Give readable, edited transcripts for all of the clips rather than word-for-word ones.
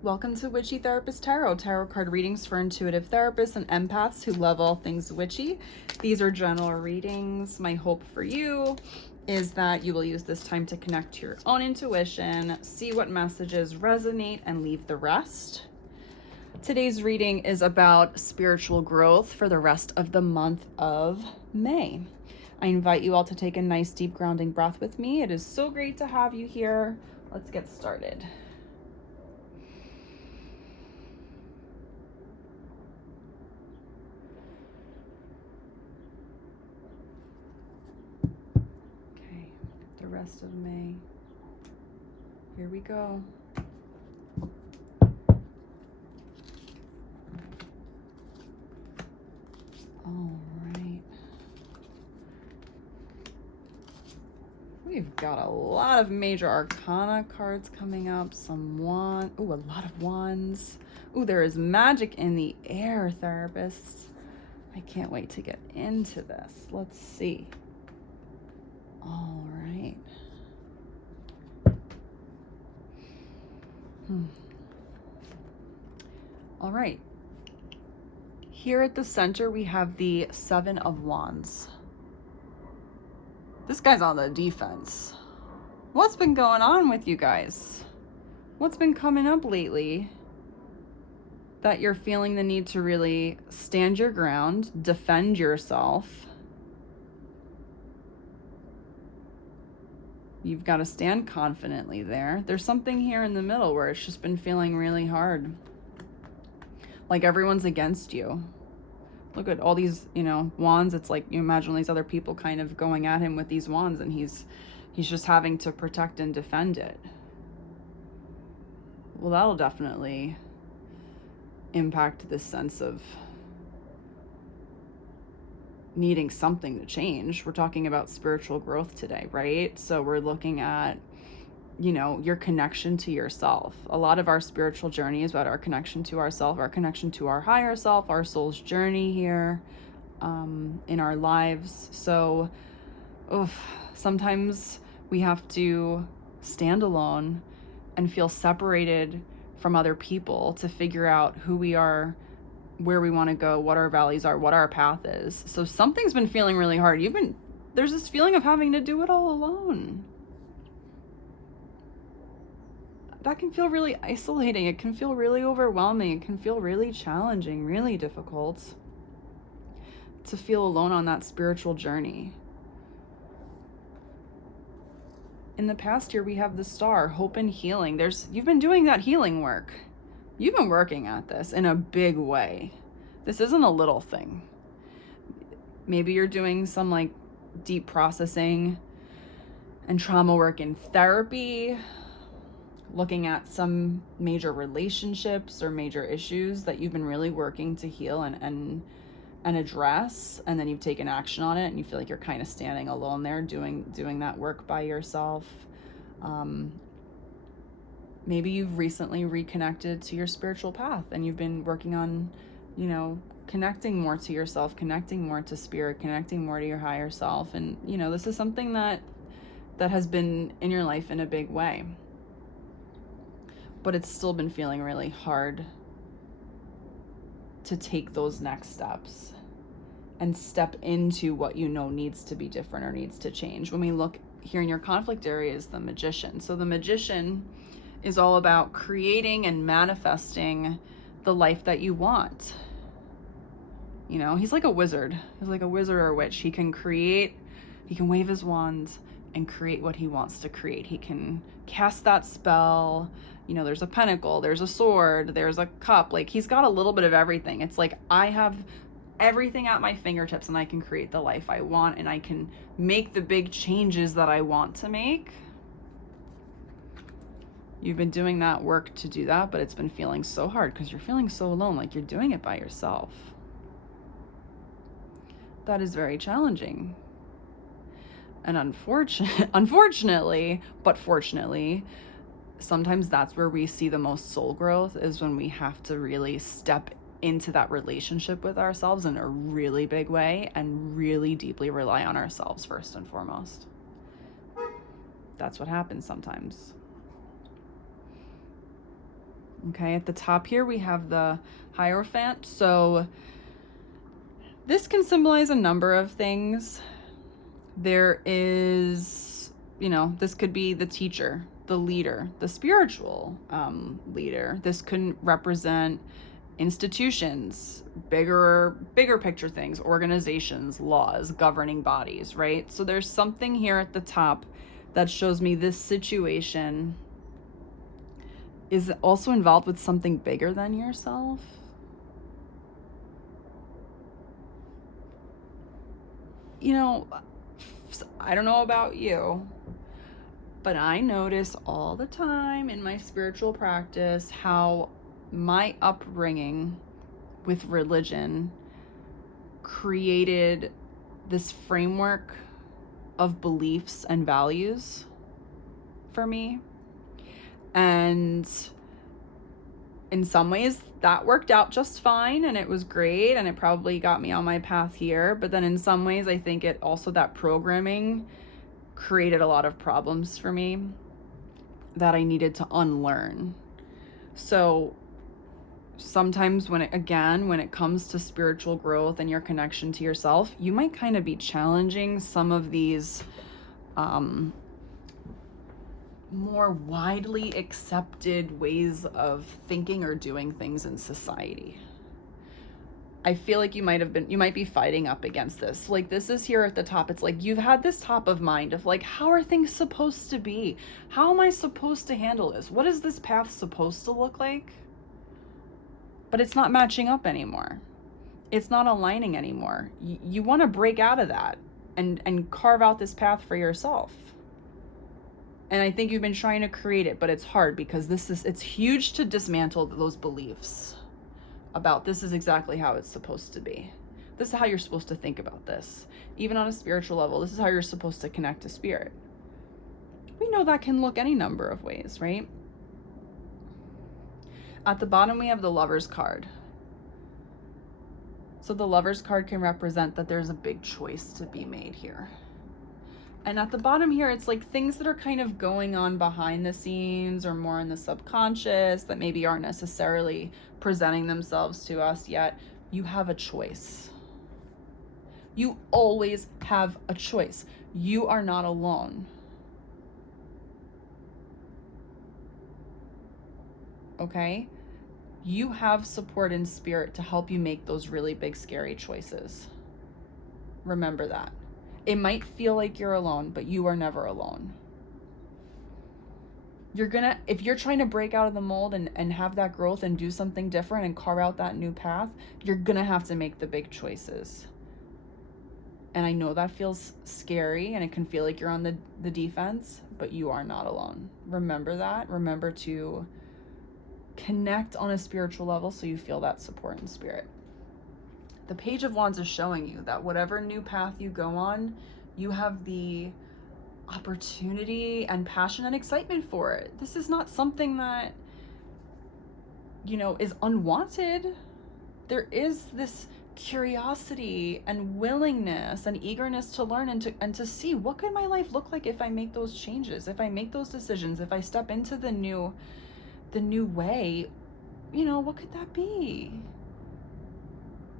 Welcome to Witchy Therapist Tarot, tarot card readings for intuitive therapists and empaths who love all things witchy. These are general readings. My hope for you is that you will use this time to connect to your own intuition, see what messages resonate, and leave the rest. Today's reading is about spiritual growth for the rest of the month of May. I invite you all to take a nice deep grounding breath with me. It is so great to have you here. Let's get started. Okay, the rest of May. Here we go. All right. We've got a lot of major arcana cards coming up. Some wand. Ooh, a lot of wands. Ooh, there is magic in the air, therapists. I can't wait to get into this. Let's see. All right. All right. Here at the center, we have the Seven of Wands. This guy's on the defense. What's been going on with you guys? What's been coming up lately that you're feeling the need to really stand your ground, defend yourself? You've got to stand confidently there. There's something here in the middle where it's just been feeling really hard. Like everyone's against you. Look at all these, wands. It's like you imagine these other people kind of going at him with these wands, and he's just having to protect and defend it. Well, that'll definitely impact this sense of needing something to change. We're talking about spiritual growth today, right? So we're looking at, your connection to yourself. A lot of our spiritual journey is about our connection to ourself, our connection to our higher self, our soul's journey here in our lives. So sometimes we have to stand alone and feel separated from other people to figure out who we are, where we want to go, what our values are, what our path is. So something's been feeling really hard. There's this feeling of having to do it all alone. That can feel really isolating. It can feel really overwhelming. It can feel really challenging, really difficult to feel alone on that spiritual journey. In the past year, we have the star, hope and healing. You've been doing that healing work. You've been working at this in a big way. This isn't a little thing. Maybe you're doing some deep processing and trauma work in therapy, looking at some major relationships or major issues that you've been really working to heal and address, and then you've taken action on it and you feel like you're kind of standing alone there doing that work by yourself. Maybe you've recently reconnected to your spiritual path and you've been working on, connecting more to yourself, connecting more to spirit, connecting more to your higher self. And, this is something that has been in your life in a big way. But it's still been feeling really hard to take those next steps and step into what needs to be different or needs to change. When we look here in your conflict area is the Magician. So the Magician is all about creating and manifesting the life that you want. He's like a wizard. He's like a wizard or a witch. He can wave his wand and create what he wants to create. He can cast that spell. There's a pentacle, there's a sword, there's a cup. He's got a little bit of everything. It's like I have everything at my fingertips and I can create the life I want and I can make the big changes that I want to make. You've been doing that work to do that, but it's been feeling so hard because you're feeling so alone, like you're doing it by yourself. That is very challenging. And unfortunately, but fortunately, sometimes that's where we see the most soul growth, is when we have to really step into that relationship with ourselves in a really big way and really deeply rely on ourselves first and foremost. That's what happens sometimes. Okay, at the top here we have the Hierophant. So this can symbolize a number of things. There is, this could be the teacher, the leader, the spiritual leader. This could represent institutions, bigger picture things, organizations, laws, governing bodies, right? So there's something here at the top that shows me this situation is also involved with something bigger than yourself. I don't know about you, but I notice all the time in my spiritual practice how my upbringing with religion created this framework of beliefs and values for me. And in some ways that worked out just fine and it was great and it probably got me on my path here. But then in some ways I think it also, that programming created a lot of problems for me that I needed to unlearn. So sometimes when it comes to spiritual growth and your connection to yourself, you might kind of be challenging some of these more widely accepted ways of thinking or doing things in society. I feel like you might be fighting up against this. Like, this is here at the top. It's like you've had this top of mind of like, how are things supposed to be? How am I supposed to handle this? What is this path supposed to look like? But it's not matching up anymore. It's not aligning anymore. You want to break out of that and carve out this path for yourself. And I think you've been trying to create it, but it's hard because it's huge to dismantle those beliefs about this is exactly how it's supposed to be. This is how you're supposed to think about this. Even on a spiritual level, this is how you're supposed to connect to spirit. We know that can look any number of ways, right? At the bottom, we have the Lover's card. So the Lover's card can represent that there's a big choice to be made here. And at the bottom here, it's like things that are kind of going on behind the scenes or more in the subconscious that maybe aren't necessarily presenting themselves to us yet. You have a choice. You always have a choice. You are not alone. Okay? You have support in spirit to help you make those really big, scary choices. Remember that. It might feel like you're alone, but you are never alone. If you're trying to break out of the mold and have that growth and do something different and carve out that new path, you're gonna have to make the big choices. And I know that feels scary and it can feel like you're on the defense, but you are not alone. Remember that. Remember to connect on a spiritual level so you feel that support in spirit. The Page of Wands is showing you that whatever new path you go on, you have the opportunity and passion and excitement for it. This is not something that, is unwanted. There is this curiosity and willingness and eagerness to learn and to see what could my life look like if I make those changes, if I make those decisions, if I step into the new way, what could that be?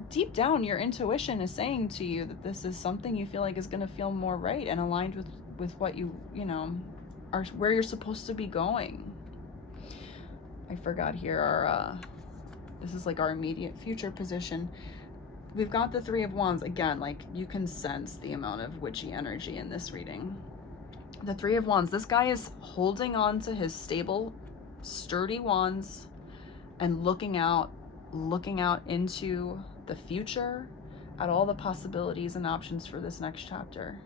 Deep down, your intuition is saying to you that this is something you feel like is going to feel more right and aligned with what you are, where you're supposed to be going. I forgot here this is like our immediate future position. We've got the Three of Wands. Again, like, you can sense the amount of witchy energy in this reading. The Three of Wands, this guy is holding on to his stable, sturdy wands and looking out into the future at all the possibilities and options for this next chapter.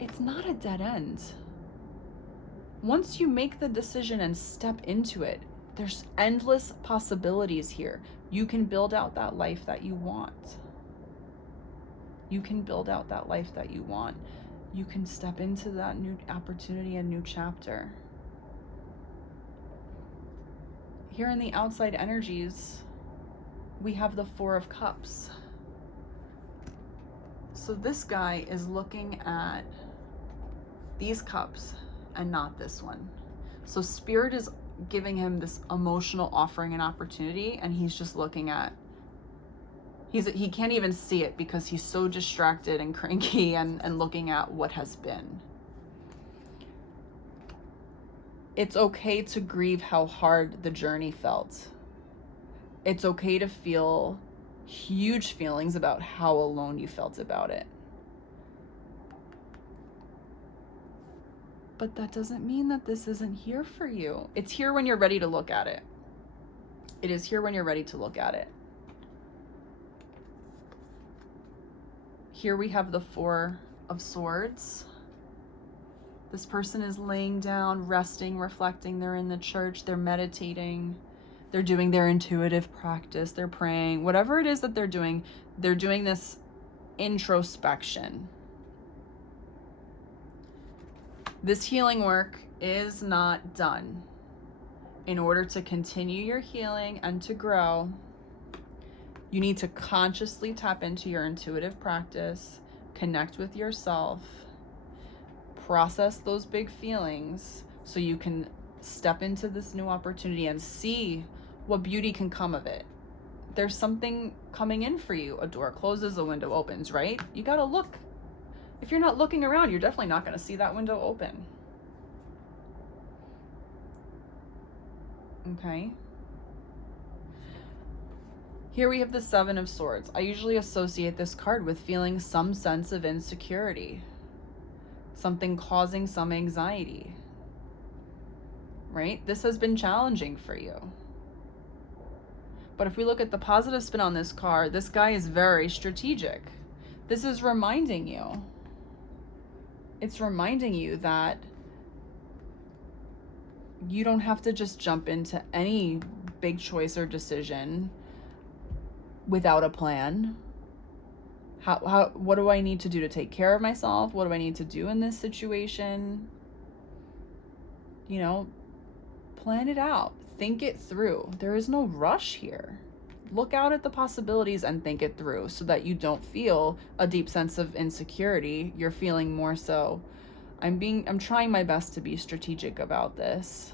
It's not a dead end. Once you make the decision and step into it, there's endless possibilities here. You can build out that life that you want. You can build out that life that you want. You can step into that new opportunity and new chapter. Here in the outside energies, we have the Four of Cups. So this guy is looking at these cups and not this one. So Spirit is giving him this emotional offering and opportunity, and he's just looking at, he can't even see it because he's so distracted and cranky and looking at what has been. It's okay to grieve how hard the journey felt. It's okay to feel huge feelings about how alone you felt about it. But that doesn't mean that this isn't here for you. It's here when you're ready to look at it. It is here when you're ready to look at it. Here we have the Four of Swords. This person is laying down, resting, reflecting. They're in the church, they're meditating, they're doing their intuitive practice, they're praying. Whatever it is that they're doing this introspection. This healing work is not done. In order to continue your healing and to grow, you need to consciously tap into your intuitive practice, connect with yourself, process those big feelings so you can step into this new opportunity and see what beauty can come of it. There's something coming in for you. A door closes, a window opens, right? You gotta look. If you're not looking around, you're definitely not gonna see that window open. Okay. Here we have the Seven of Swords. I usually associate this card with feeling some sense of insecurity, something causing some anxiety, right? This has been challenging for you. But if we look at the positive spin on this card, this guy is very strategic. This is reminding you. It's reminding you that you don't have to just jump into any big choice or decision without a plan. What do I need to do to take care of myself? What do I need to do in this situation? You know, plan it out. Think it through. There is no rush here. Look out at the possibilities and think it through so that you don't feel a deep sense of insecurity. You're feeling more so, I'm trying my best to be strategic about this.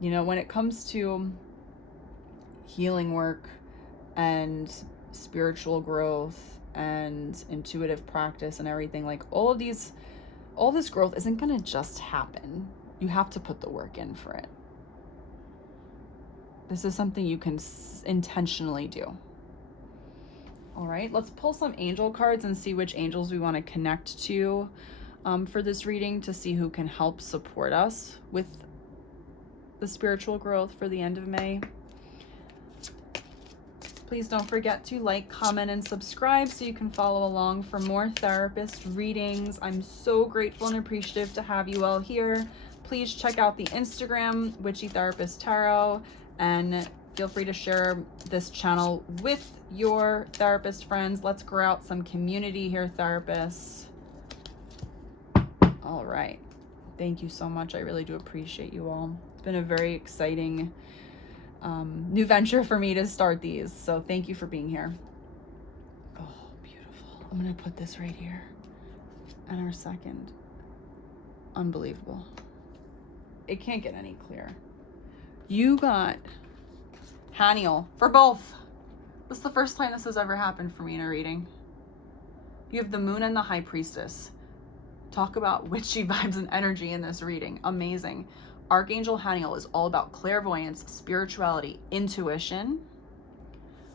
You know, when it comes to healing work and spiritual growth and intuitive practice and everything, like all this growth isn't going to just happen. You have to put the work in for it. This is something you can intentionally do. All right, let's pull some angel cards and see which angels we want to connect to for this reading, to see who can help support us with the spiritual growth for the end of May. Please don't forget to like, comment, and subscribe so you can follow along for more therapist readings. I'm so grateful and appreciative to have you all here. Please check out the Instagram, Witchy Therapist Tarot, and feel free to share this channel with your therapist friends. Let's grow out some community here, therapists. All right. Thank you so much. I really do appreciate you all. It's been a very exciting new venture for me to start these. So thank you for being here. Oh, beautiful. I'm going to put this right here. And our second. Unbelievable. It can't get any clearer. You got Haniel for both. This is the first time this has ever happened for me in a reading. You have the Moon and the High Priestess. Talk about witchy vibes and energy in this reading. Amazing. Archangel Haniel is all about clairvoyance, spirituality, intuition.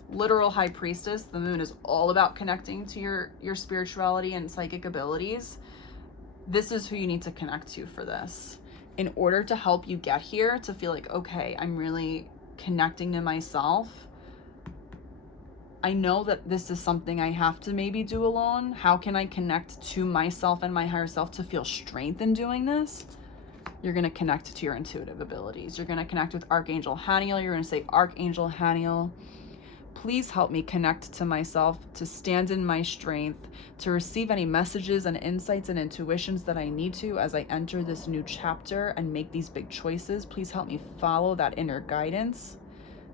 Literal High Priestess, the Moon, is all about connecting to your spirituality and psychic abilities. This is who you need to connect to for this. In order to help you get here, to feel like, okay, I'm really connecting to myself. I know that this is something I have to maybe do alone. How can I connect to myself and my higher self to feel strength in doing this? You're going to connect to your intuitive abilities. You're going to connect with Archangel Haniel. You're going to say, Archangel Haniel, please help me connect to myself, to stand in my strength, to receive any messages and insights and intuitions that I need to as I enter this new chapter and make these big choices. Please help me follow that inner guidance.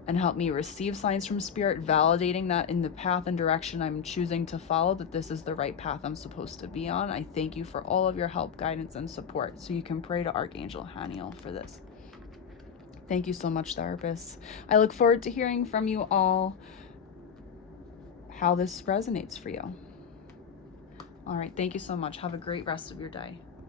and help me receive signs from Spirit, validating that in the path and direction I'm choosing to follow, that this is the right path I'm supposed to be on. I thank you for all of your help, guidance, and support. So you can pray to Archangel Haniel for this. Thank you so much, therapists. I look forward to hearing from you all how this resonates for you. All right, thank you so much. Have a great rest of your day.